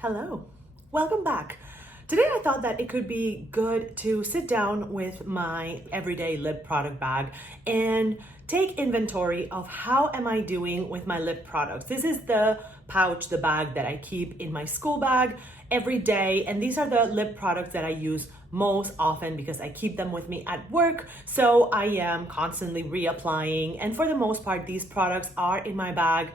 Hello, welcome back. Today I thought that it could be good to sit down with my everyday lip product bag and take inventory of how am I doing with my lip products. This is the pouch, the bag that I keep in my school bag every day, and these are the lip products that I use most often because I keep them with me at work, so I am constantly reapplying, and for the most part these products are in my bag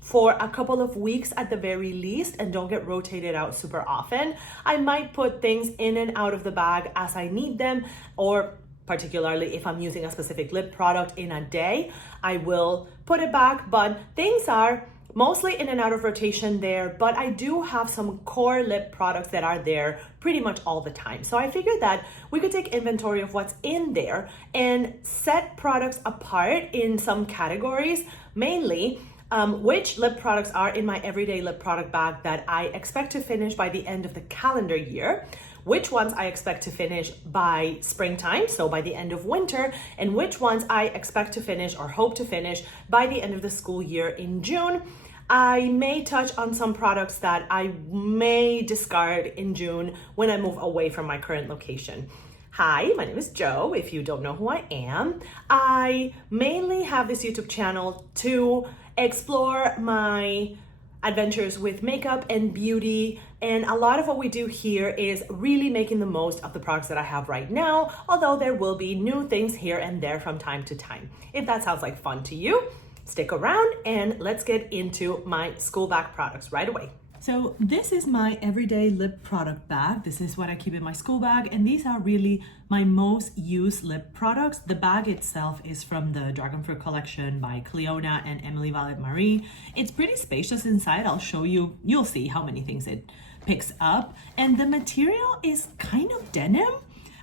for a couple of weeks at the very least and don't get rotated out super often. I might put things in and out of the bag as I need them, or particularly if I'm using a specific lip product in a day, I will put it back, but things are mostly in and out of rotation there, but I do have some core lip products that are there pretty much all the time. So I figured that we could take inventory of what's in there and set products apart in some categories, mainly which lip products are in my everyday lip product bag that I expect to finish by the end of the calendar year, which ones I expect to finish by springtime, so by the end of winter, and which ones I expect to finish or hope to finish by the end of the school year in June. I may touch on some products that I may discard in June when I move away from my current location. Hi, my name is Jo, if you don't know who I am. I mainly have this YouTube channel to explore my adventures with makeup and beauty, and a lot of what we do here is really making the most of the products that I have right now, although there will be new things here and there from time to time. If that sounds like fun to you, stick around and let's get into my school bag products right away. So this is my everyday lip product bag. This is what I keep in my school bag, and these are really my most used lip products. The bag itself is from the Dragon Fruit collection by Cleona and Emily Violet Marie. It's pretty spacious inside. I'll show you, you'll see how many things it picks up. And the material is kind of denim.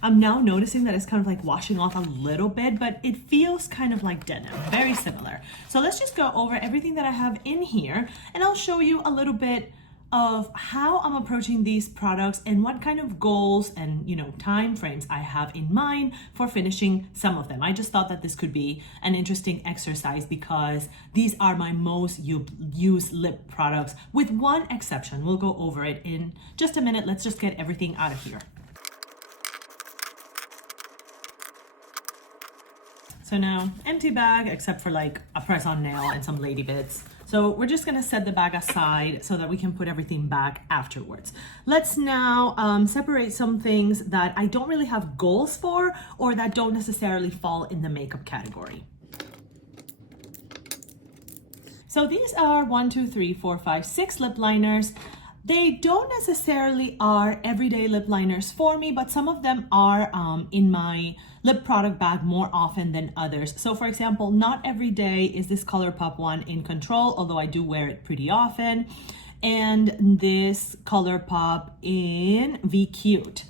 I'm now noticing that it's kind of like washing off a little bit, but it feels kind of like denim, very similar. So let's just go over everything that I have in here, and I'll show you a little bit of how I'm approaching these products and what kind of goals and time frames I have in mind for finishing some of them. I just thought that this could be an interesting exercise because these are my most used lip products, with one exception. We'll go over it in just a minute. Let's just get everything out of here. So now, empty bag except for like a press-on nail and some lady bits. So we're just gonna set the bag aside so that we can put everything back afterwards. Let's now separate some things that I don't really have goals for or that don't necessarily fall in the makeup category. So these are 6 lip liners. They don't necessarily are everyday lip liners for me, but some of them are in my lip product bag more often than others. So for example, not every day is this ColourPop one in Control, although I do wear it pretty often. And this ColourPop in Be Cute.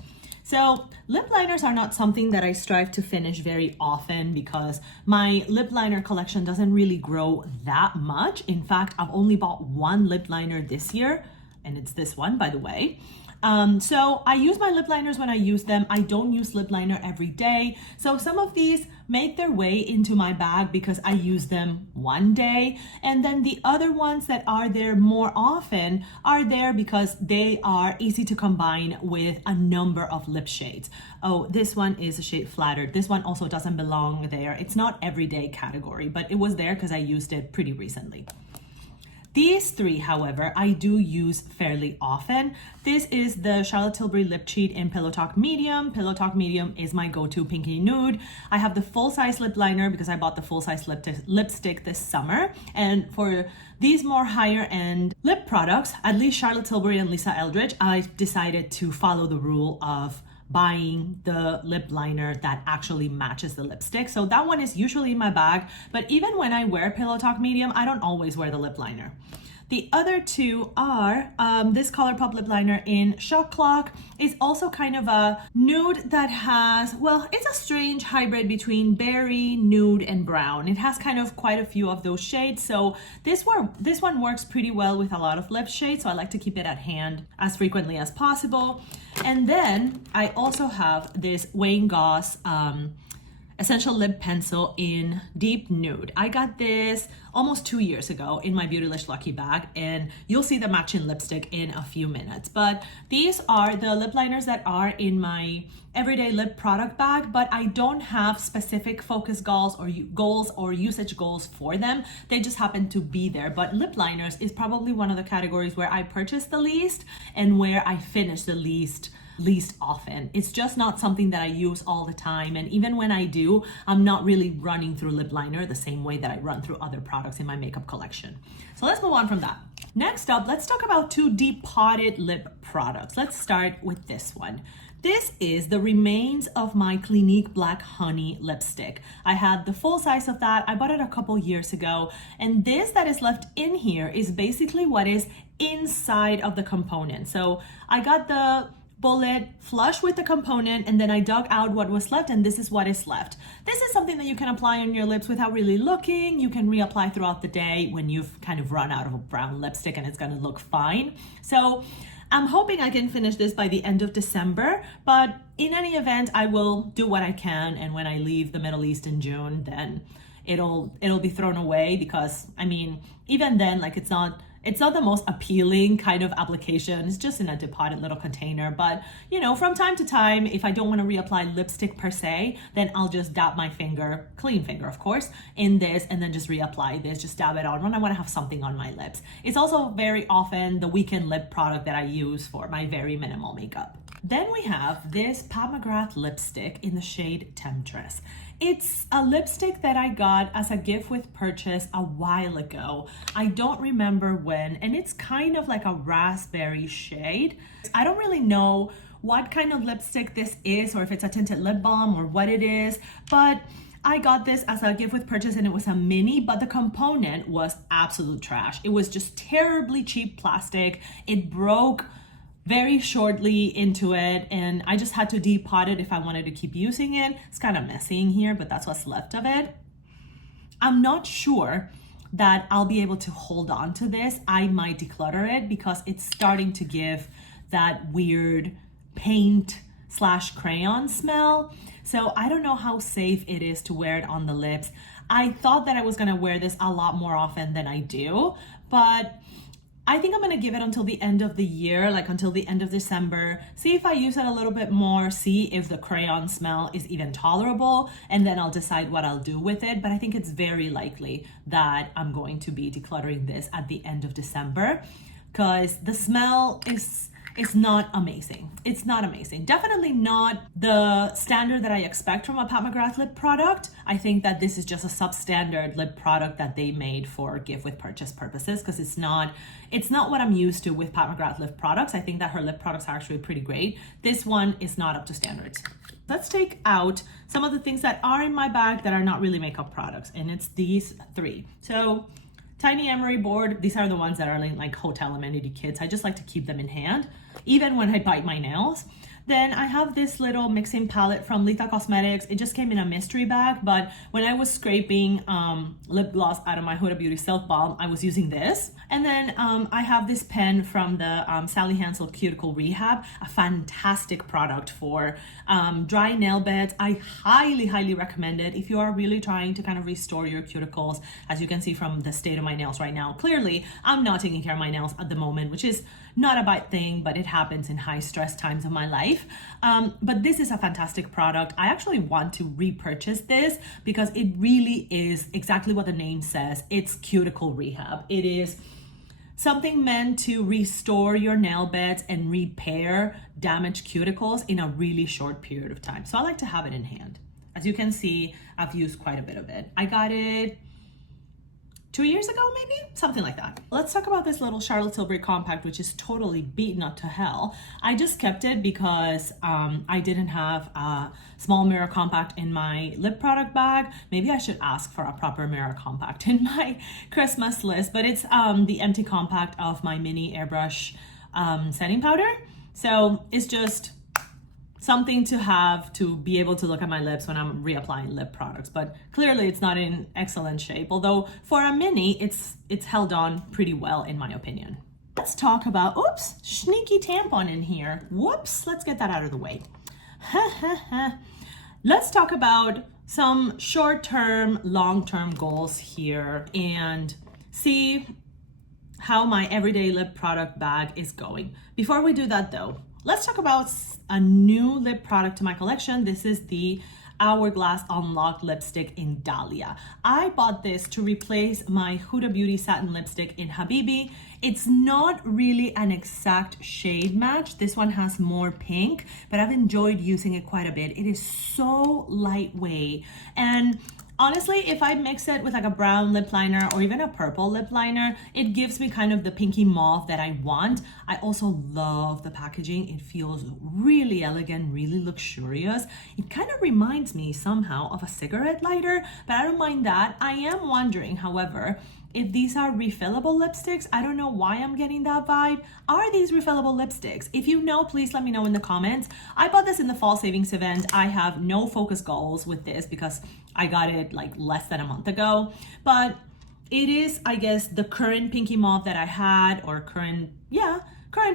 So lip liners are not something that I strive to finish very often because my lip liner collection doesn't really grow that much. In fact, I've only bought one lip liner this year, and it's this one, by the way. So I use my lip liners when I use them. I don't use lip liner every day. So some of these make their way into my bag because I use them one day. And then the other ones that are there more often are there because they are easy to combine with a number of lip shades. Oh, this one is a shade Flattered. This one also doesn't belong there. It's not everyday category, but it was there because I used it pretty recently. These three, however, I do use fairly often. This is the Charlotte Tilbury Lip Cheat in Pillow Talk Medium. Pillow Talk Medium is my go-to pinky nude. I have the full-size lip liner because I bought the full-size lipstick this summer. And for these more higher-end lip products, at least Charlotte Tilbury and Lisa Eldridge, I decided to follow the rule of buying the lip liner that actually matches the lipstick. So that one is usually in my bag, but even when I wear Pillow Talk Medium, I don't always wear the lip liner. The other two are this ColourPop lip liner in Shot Clock. Is also kind of a nude that has, well, it's a strange hybrid between berry, nude, and brown. It has kind of quite a few of those shades. So this one works pretty well with a lot of lip shades. So I like to keep it at hand as frequently as possible. And then I also have this Wayne Goss essential lip pencil in deep nude. I got this almost 2 years ago in my Beautylish Lucky bag, and you'll see the matching lipstick in a few minutes. But these are the lip liners that are in my everyday lip product bag, but I don't have specific focus goals or usage goals for them. They just happen to be there. But lip liners is probably one of the categories where I purchase the least and where I finish the least often. It's just not something that I use all the time, and even when I do, I'm not really running through lip liner the same way that I run through other products in my makeup collection. So let's move on from that. Next up, let's talk about two deep potted lip products. Let's start with this one. This is the remains of my Clinique Black Honey lipstick. I had the full size of that. I bought it a couple years ago, and this that is left in here is basically what is inside of the component. So I got the bullet flush with the component, and then I dug out what was left, and this is what is left. This is something that you can apply on your lips without really looking. You can reapply throughout the day when you've kind of run out of a brown lipstick, and it's gonna look fine. So I'm hoping I can finish this by the end of December, but in any event, I will do what I can, and when I leave the Middle East in June, then it'll be thrown away, because I mean, even then, like, it's not the most appealing kind of application. It's just in a depotted little container. But, you know, from time to time, if I don't want to reapply lipstick per se, then I'll just dab my finger, clean finger, of course, in this, and then just reapply this, just dab it on when I want to have something on my lips. It's also very often the weekend lip product that I use for my very minimal makeup. Then we have this Pat McGrath lipstick in the shade Temptress. It's a lipstick that I got as a gift with purchase a while ago. I don't remember when, and it's kind of like a raspberry shade. I don't really know what kind of lipstick this is, or if it's a tinted lip balm or what it is, but I got this as a gift with purchase, and it was a mini, but the component was absolute trash. It was just terribly cheap plastic. It broke very shortly into it, and I just had to depot it if I wanted to keep using it. It's kind of messy in here, but that's what's left of it. I'm not sure that I'll be able to hold on to this. I might declutter it because it's starting to give that weird paint/crayon smell. So I don't know how safe it is to wear it on the lips. I thought that I was gonna wear this a lot more often than I do, but I think I'm gonna give it until the end of the year, like until the end of December, see if I use it a little bit more, see if the crayon smell is even tolerable, and then I'll decide what I'll do with it. But I think it's very likely that I'm going to be decluttering this at the end of December, because the smell is not amazing. It's not amazing. Definitely not the standard that I expect from a Pat McGrath lip product. I think that this is just a substandard lip product that they made for gift with purchase purposes, because it's not what I'm used to with Pat McGrath lip products. I think that her lip products are actually pretty great. This one is not up to standards. Let's take out some of the things that are in my bag that are not really makeup products, and it's these three. So tiny emery board, these are the ones that are like hotel amenity kits. I just like to keep them in hand, even when I bite my nails. Then I have this little mixing palette from Letha Cosmetics. It just came in a mystery bag, but when I was scraping lip gloss out of my Huda Beauty Silk Balm, I was using this. And then I have this pen from the Sally Hansel Cuticle Rehab, a fantastic product for dry nail beds. I highly, highly recommend it if you are really trying to kind of restore your cuticles. As you can see from the state of my nails right now, clearly I'm not taking care of my nails at the moment, which is not a bad thing, but it happens in high stress times of my life. But this is a fantastic product. I actually want to repurchase this because it really is exactly what the name says. It's cuticle rehab. It is something meant to restore your nail beds and repair damaged cuticles in a really short period of time. So I like to have it in hand. As you can see, I've used quite a bit of it. I got it 2 years ago, maybe? Something like that. Let's talk about this little Charlotte Tilbury compact, which is totally beaten up to hell. I just kept it because I didn't have a small mirror compact in my lip product bag. Maybe I should ask for a proper mirror compact in my Christmas list, but it's the empty compact of my mini airbrush setting powder. So it's just something to have to be able to look at my lips when I'm reapplying lip products, but clearly it's not in excellent shape. Although for a mini, it's held on pretty well in my opinion. Let's talk about, oops, sneaky tampon in here. Whoops, let's get that out of the way. Let's talk about some short-term, long-term goals here and see how my everyday lip product bag is going. Before we do that though, let's talk about a new lip product to my collection. This is the Hourglass Unlocked lipstick in Dahlia. I bought this to replace my Huda Beauty satin lipstick in Habibi. It's not really an exact shade match. This one has more pink, but I've enjoyed using it quite a bit. It is so lightweight, and honestly, if I mix it with like a brown lip liner or even a purple lip liner, it gives me kind of the pinky mauve that I want. I also love the packaging. It feels really elegant, really luxurious. It kind of reminds me somehow of a cigarette lighter, but I don't mind that. I am wondering, however, if these are refillable lipsticks. I don't know why I'm getting that vibe. Are these refillable lipsticks? If you know, please let me know in the comments. I bought this in the fall savings event. I have no focus goals with this because I got it like less than a month ago, but it is, I guess, the current pinky mauve that I had, or current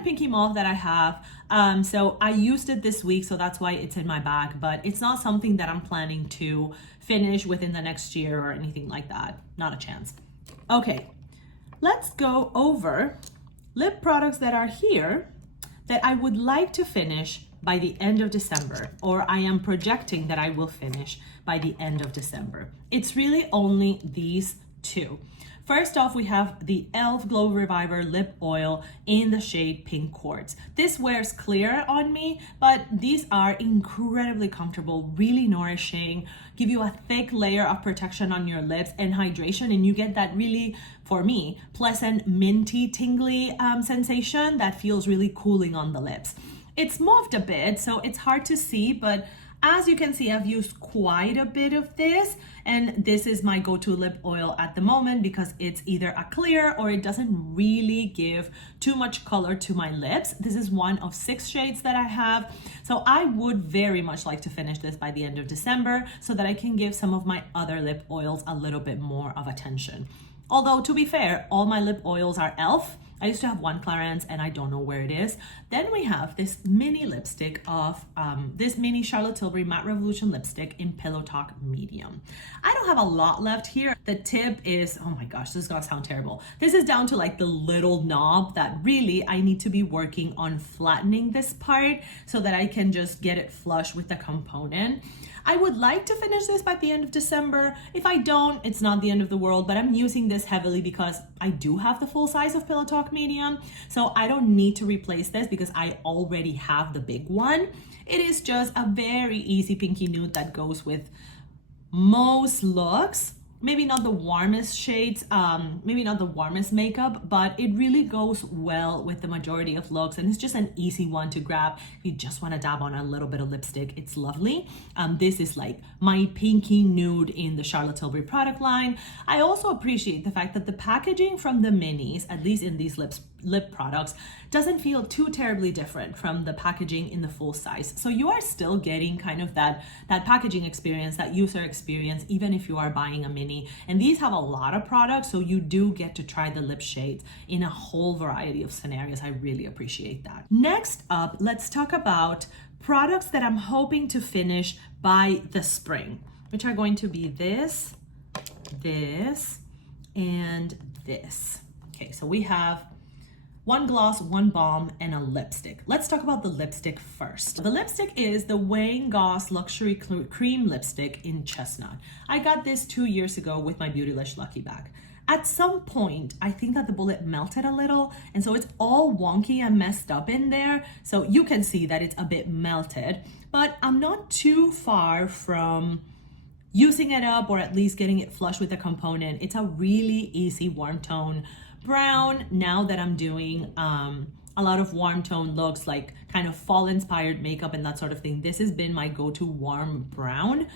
pinky mauve that I have. So I used it this week, so that's why it's in my bag, but it's not something that I'm planning to finish within the next year or anything like that. Not a chance. Okay, let's go over lip products that are here that I would like to finish by the end of December, or I am projecting that I will finish by the end of December. It's really only these two. First off, we have the e.l.f. Glow Reviver Lip Oil in the shade Pink Quartz. This wears clear on me, but these are incredibly comfortable, really nourishing, give you a thick layer of protection on your lips and hydration, and you get that really, for me, pleasant, minty, tingly sensation that feels really cooling on the lips. It's moved a bit, so it's hard to see, but as you can see, I've used quite a bit of this, and this is my go-to lip oil at the moment because it's either a clear or it doesn't really give too much color to my lips. This is one of 6 shades that I have, so I would very much like to finish this by the end of December so that I can give some of my other lip oils a little bit more of attention. Although, to be fair, all my lip oils are e.l.f. I used to have one Clarins and I don't know where it is. Then we have this mini lipstick of this mini Charlotte Tilbury Matte Revolution lipstick in Pillow Talk Medium. I don't have a lot left here. The tip is, oh my gosh, this is gonna sound terrible. This is down to like the little knob that really I need to be working on flattening this part so that I can just get it flush with the component. I would like to finish this by the end of December. If I don't, it's not the end of the world, but I'm using this heavily because I do have the full size of Pillow Talk Medium, so I don't need to replace this because I already have the big one. It is just a very easy pinky nude that goes with most looks. Maybe not the warmest shades, maybe not the warmest makeup, but it really goes well with the majority of looks, and it's just an easy one to grab. If you just want to dab on a little bit of lipstick, it's lovely. This is like my pinky nude in the Charlotte Tilbury product line. I also appreciate the fact that the packaging from the minis, at least in these lip products, doesn't feel too terribly different from the packaging in the full size. So you are still getting kind of that packaging experience, that user experience, even if you are buying a mini. And these have a lot of products, so you do get to try the lip shades in a whole variety of scenarios. I really appreciate that. Next up, let's talk about products that I'm hoping to finish by the spring, which are going to be this, and this. Okay, so we have one gloss, one balm, and a lipstick. Let's talk about the lipstick first. The lipstick is the Goss Luxury Cream Lipstick in Chestnut. I got this 2 years ago with my Beautylish Lucky Bag. At some point, I think that the bullet melted a little, and so it's all wonky and messed up in there. So you can see that it's a bit melted, but I'm not too far from using it up, or at least getting it flush with the component. It's a really easy warm tone brown. Now that I'm doing a lot of warm tone looks, like kind of fall inspired makeup and that sort of thing, this has been my go-to warm brown.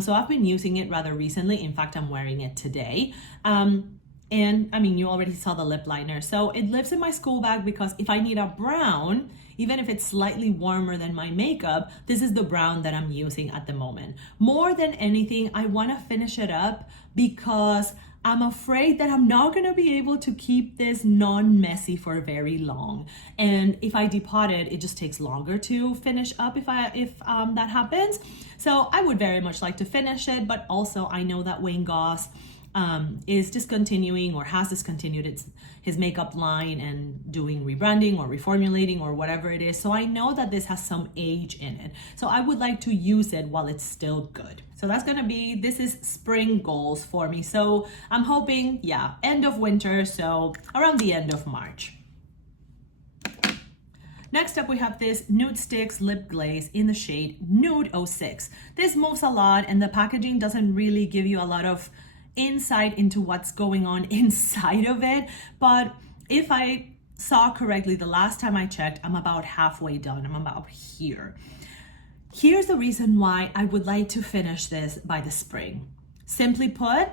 So I've been using it rather recently. In fact, I'm wearing it today. And I mean, you already saw the lip liner. So it lives in my school bag because if I need a brown, even if it's slightly warmer than my makeup, this is the brown that I'm using at the moment. More than anything, I want to finish it up because I'm afraid that I'm not gonna be able to keep this non-messy for very long. And if I depot it, it just takes longer to finish up if that happens. So I would very much like to finish it, but also I know that Goss is discontinuing or has discontinued his makeup line and doing rebranding or reformulating or whatever it is. So I know that this has some age in it. So I would like to use it while it's still good. So that's gonna be, this is spring goals for me. So I'm hoping, yeah, end of winter, so around the end of March. Next up, we have this Nudestix Lip Glaze in the shade Nude 06. This moves a lot and the packaging doesn't really give you a lot of insight into what's going on inside of it. But if I saw correctly, the last time I checked, I'm about halfway done. I'm about here. Here's the reason why I would like to finish this by the spring. Simply put,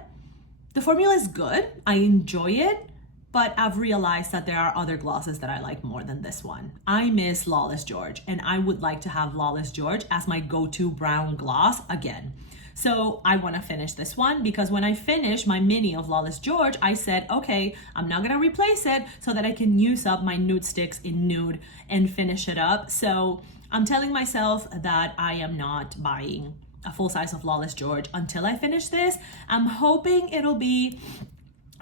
the formula is good. I enjoy it, but I've realized that there are other glosses that I like more than this one. I miss Lawless George, and I would like to have Lawless George as my go-to brown gloss again. So I want to finish this one because when I finish my mini of Lawless George, I said, okay, I'm not going to replace it so that I can use up my Nudestix in Nude and finish it up. So I'm telling myself that I am not buying a full size of Lawless George until I finish this. I'm hoping it'll be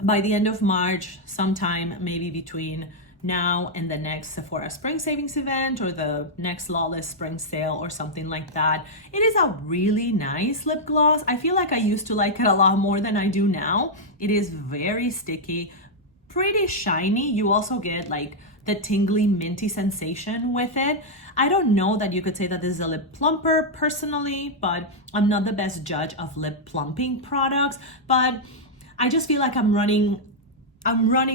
by the end of March, sometime maybe between now and the next Sephora Spring Savings event or the next Lawless Spring Sale or something like that. It is a really nice lip gloss. I feel like I used to like it a lot more than I do now. It is very sticky, pretty shiny. You also get like the tingly minty sensation with it. I don't know that you could say that this is a lip plumper personally, but I'm not the best judge of lip plumping products. But I just feel like I'm running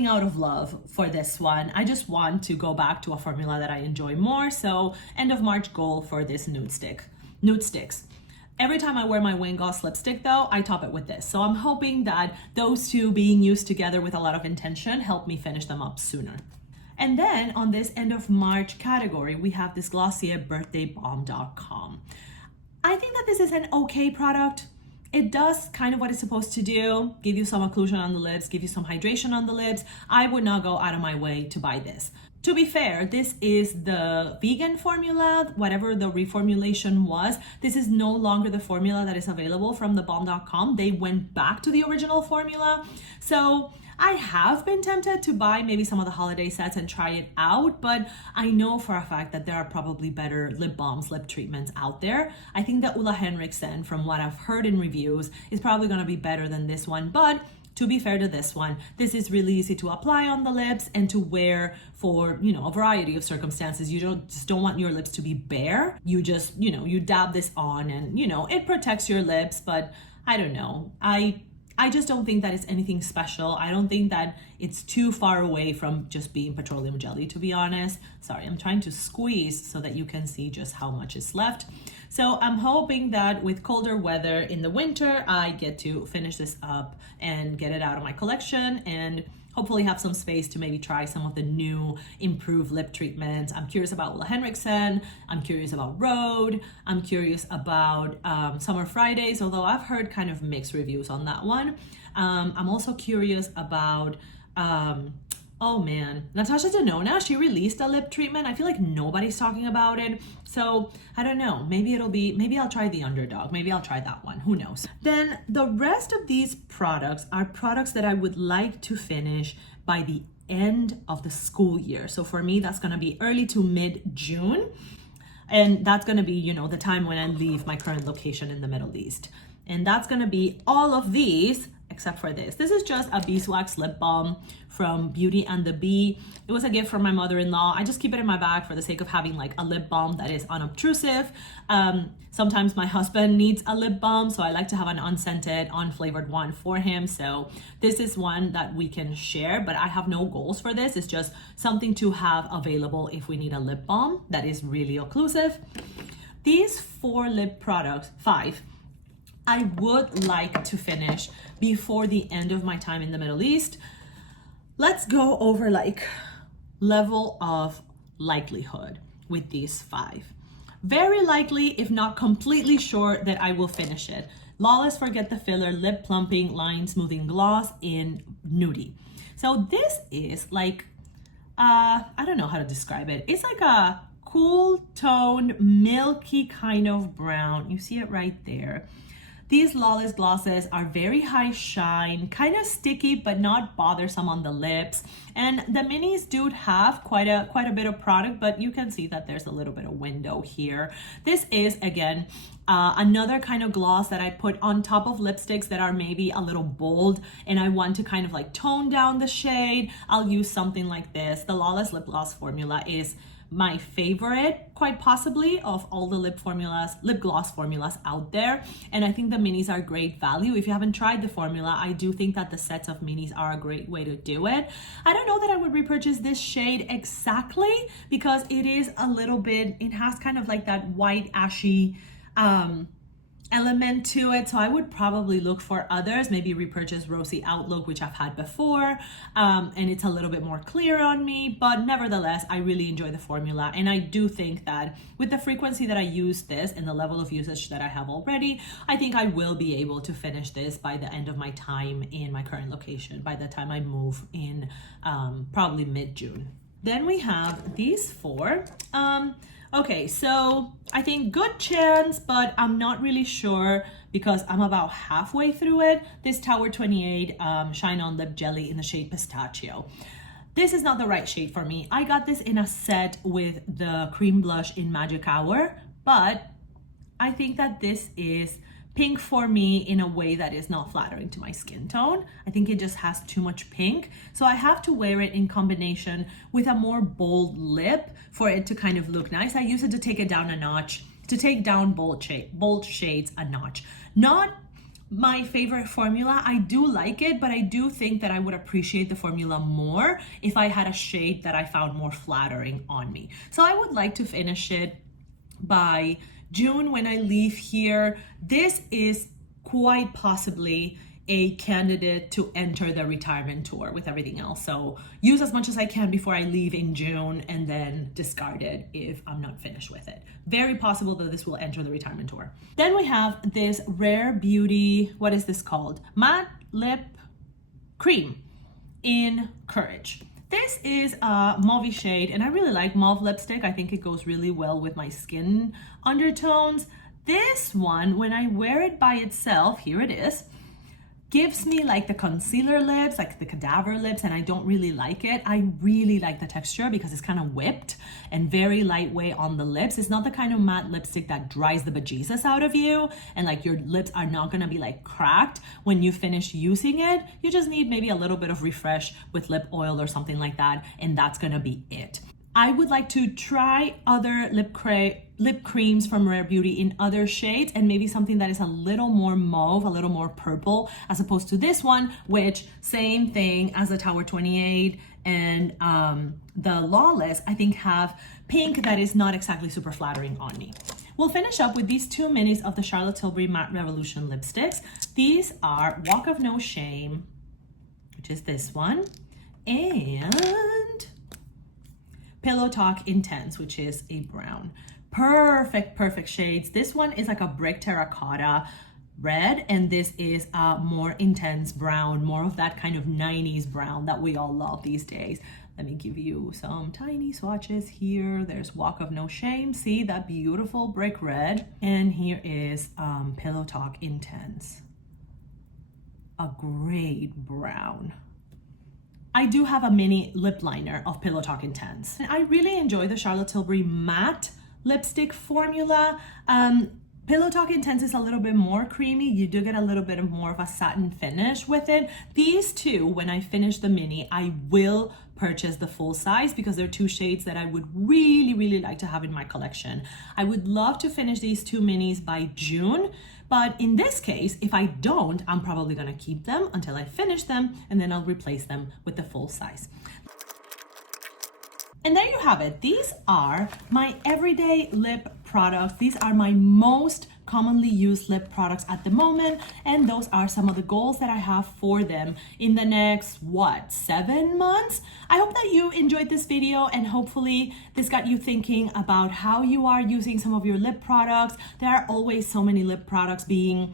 out of love for this one. I just want to go back to a formula that I enjoy more. So end of March goal for this Nudestix. Every time I wear my Goss lipstick though, I top it with this. So I'm hoping that those two being used together with a lot of intention help me finish them up sooner. And then on this end of March category, we have this Glossier Birthday Balm.com. I think that this is an okay product. It does kind of what it's supposed to do, give you some occlusion on the lips, give you some hydration on the lips. I would not go out of my way to buy this. To be fair, this is the vegan formula, whatever the reformulation was. This is no longer the formula that is available from the balm.com. They went back to the original formula. So I have been tempted to buy maybe some of the holiday sets and try it out, but I know for a fact that there are probably better lip balms, lip treatments out there. I think that Ulla Henriksen, from what I've heard in reviews, is probably gonna be better than this one, but to be fair to this one, this is really easy to apply on the lips and to wear for, a variety of circumstances. You just don't want your lips to be bare. You just, you dab this on and, it protects your lips, but I don't know. I just don't think that it's anything special. I don't think that it's too far away from just being petroleum jelly, to be honest. Sorry, I'm trying to squeeze so that you can see just how much is left. So I'm hoping that with colder weather in the winter, I get to finish this up and get it out of my collection and hopefully have some space to maybe try some of the new improved lip treatments. I'm curious about Ulla Henriksen. I'm curious about Rhode. I'm curious about Summer Fridays, although I've heard kind of mixed reviews on that one. I'm also curious about, Natasha Denona. She released a lip treatment. I feel like nobody's talking about it. So I don't know, maybe I'll try the Underdog. Maybe I'll try that one, who knows? Then the rest of these products are products that I would like to finish by the end of the school year. So for me, that's gonna be early to mid-June. And that's gonna be, the time when I leave my current location in the Middle East. And that's gonna be all of these, except for this. This is just a beeswax lip balm from Beauty and the Bee. It was a gift from my mother-in-law. I just keep it in my bag for the sake of having like a lip balm that is unobtrusive. Sometimes my husband needs a lip balm, so I like to have an unscented, unflavored one for him. So this is one that we can share, but I have no goals for this. It's just something to have available if we need a lip balm that is really occlusive. These 4 lip products, 5, I would like to finish before the end of my time in the Middle East. Let's go over like level of likelihood with these 5. Very likely, if not completely sure, that I will finish it. Lawless Forget the Filler Lip Plumping Line Smoothing Gloss in Nude. So this is like, I don't know how to describe it. It's like a cool toned, milky kind of brown. You see it right there. These Lawless glosses are very high shine, kind of sticky, but not bothersome on the lips. And the minis do have quite a bit of product, but you can see that there's a little bit of window here. This is, again, another kind of gloss that I put on top of lipsticks that are maybe a little bold and I want to kind of like tone down the shade. I'll use something like this. The Lawless lip gloss formula is my favorite, quite possibly, of all the lip gloss formulas out there. And I think the minis are great value. If you haven't tried the formula, I do think that the sets of minis are a great way to do it. I don't know that I would repurchase this shade exactly because it is a little bit, it has kind of like that white ashy element to it. So I would probably look for others, maybe repurchase Rosy Outlook, which I've had before, and it's a little bit more clear on me, but nevertheless, I really enjoy the formula. And I do think that with the frequency that I use this and the level of usage that I have already, I think I will be able to finish this by the end of my time in my current location, by the time I move in probably mid-June. Then we have these four. Okay, so I think good chance, but I'm not really sure because I'm about halfway through it. This Tower 28 Shine On Lip Jelly in the shade Pistachio. This is not the right shade for me. I got this in a set with the cream blush in Magic Hour, but I think that this is pink for me in a way that is not flattering to my skin tone. I think it just has too much pink. So I have to wear it in combination with a more bold lip for it to kind of look nice. I use it to take it down a notch, to take down bold shades a notch. Not my favorite formula. I do like it, but I do think that I would appreciate the formula more if I had a shade that I found more flattering on me. So I would like to finish it by June when I leave here. This is quite possibly a candidate to enter the retirement tour with everything else. So use as much as I can before I leave in June and then discard it if I'm not finished with it. Very possible that this will enter the retirement tour. Then we have this Rare Beauty, what is this called? Matte Lip Cream in Courage. This is a mauve shade, and I really like mauve lipstick. I think it goes really well with my skin undertones. This one, when I wear it by itself, here it is, gives me like the concealer lips, like the cadaver lips, and I don't really like it. I really like the texture because it's kind of whipped and very lightweight on the lips. It's not the kind of matte lipstick that dries the bejesus out of you and like your lips are not gonna be like cracked when you finish using it. You just need maybe a little bit of refresh with lip oil or something like that, and that's gonna be it. I would like to try other lip creams from Rare Beauty in other shades, and maybe something that is a little more mauve, a little more purple, as opposed to this one, which same thing as the Tower 28 and the Lawless, I think have pink that is not exactly super flattering on me. We'll finish up with these two minis of the Charlotte Tilbury Matte Revolution lipsticks. These are Walk of No Shame, which is this one, and Pillow Talk Intense, which is a brown. Perfect shades. This one is like a brick terracotta red, and this is a more intense brown, more of that kind of 90s brown that we all love these days. Let me give you some tiny swatches here. There's Walk of No Shame. See that beautiful brick red? And here is Pillow Talk Intense. A great brown. I do have a mini lip liner of Pillow Talk Intense. And I really enjoy the Charlotte Tilbury matte lipstick formula. Pillow Talk Intense is a little bit more creamy. You do get a little bit more of a satin finish with it. These two, when I finish the mini, I will purchase the full size because they're two shades that I would really like to have in my collection. I would love to finish these two minis by June, but in this case, if I don't, I'm probably gonna keep them until I finish them, and then I'll replace them with the full size. And there you have it. These are my everyday lip products. These are my most commonly used lip products at the moment, and those are some of the goals that I have for them in the next 7 months. I hope that you enjoyed this video, and hopefully this got you thinking about how you are using some of your lip products. There are always so many lip products being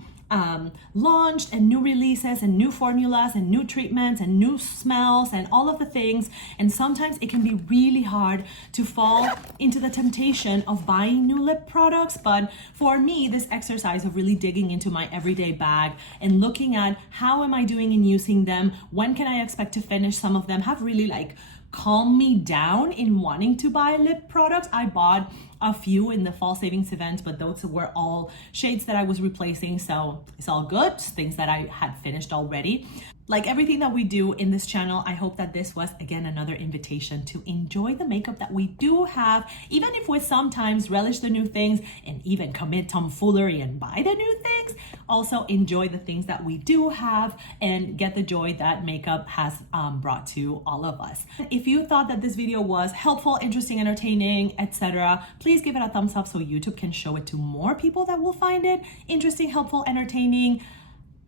launched, and new releases and new formulas and new treatments and new smells and all of the things. And sometimes it can be really hard to fall into the temptation of buying new lip products. But for me, this exercise of really digging into my everyday bag and looking at how am I doing in using them, when can I expect to finish some of them, have really like calmed me down in wanting to buy lip products. I bought a few in the fall savings event, but those were all shades that I was replacing, so it's all good, things that I had finished already. Like everything that we do in this channel, I hope that this was again another invitation to enjoy the makeup that we do have, even if we sometimes relish the new things and even commit tomfoolery and buy the new things. Also enjoy the things that we do have and get the joy that makeup has brought to all of us. If you thought that this video was helpful, interesting, entertaining, etc., please give it a thumbs up so YouTube can show it to more people that will find it interesting, helpful, entertaining,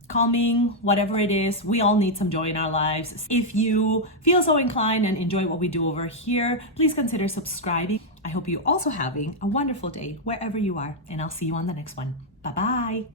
calming, whatever it is. We all need some joy in our lives. If you feel so inclined and enjoy what we do over here, please consider subscribing. I hope you're also having a wonderful day wherever you are, and I'll see you on the next one. Bye-bye.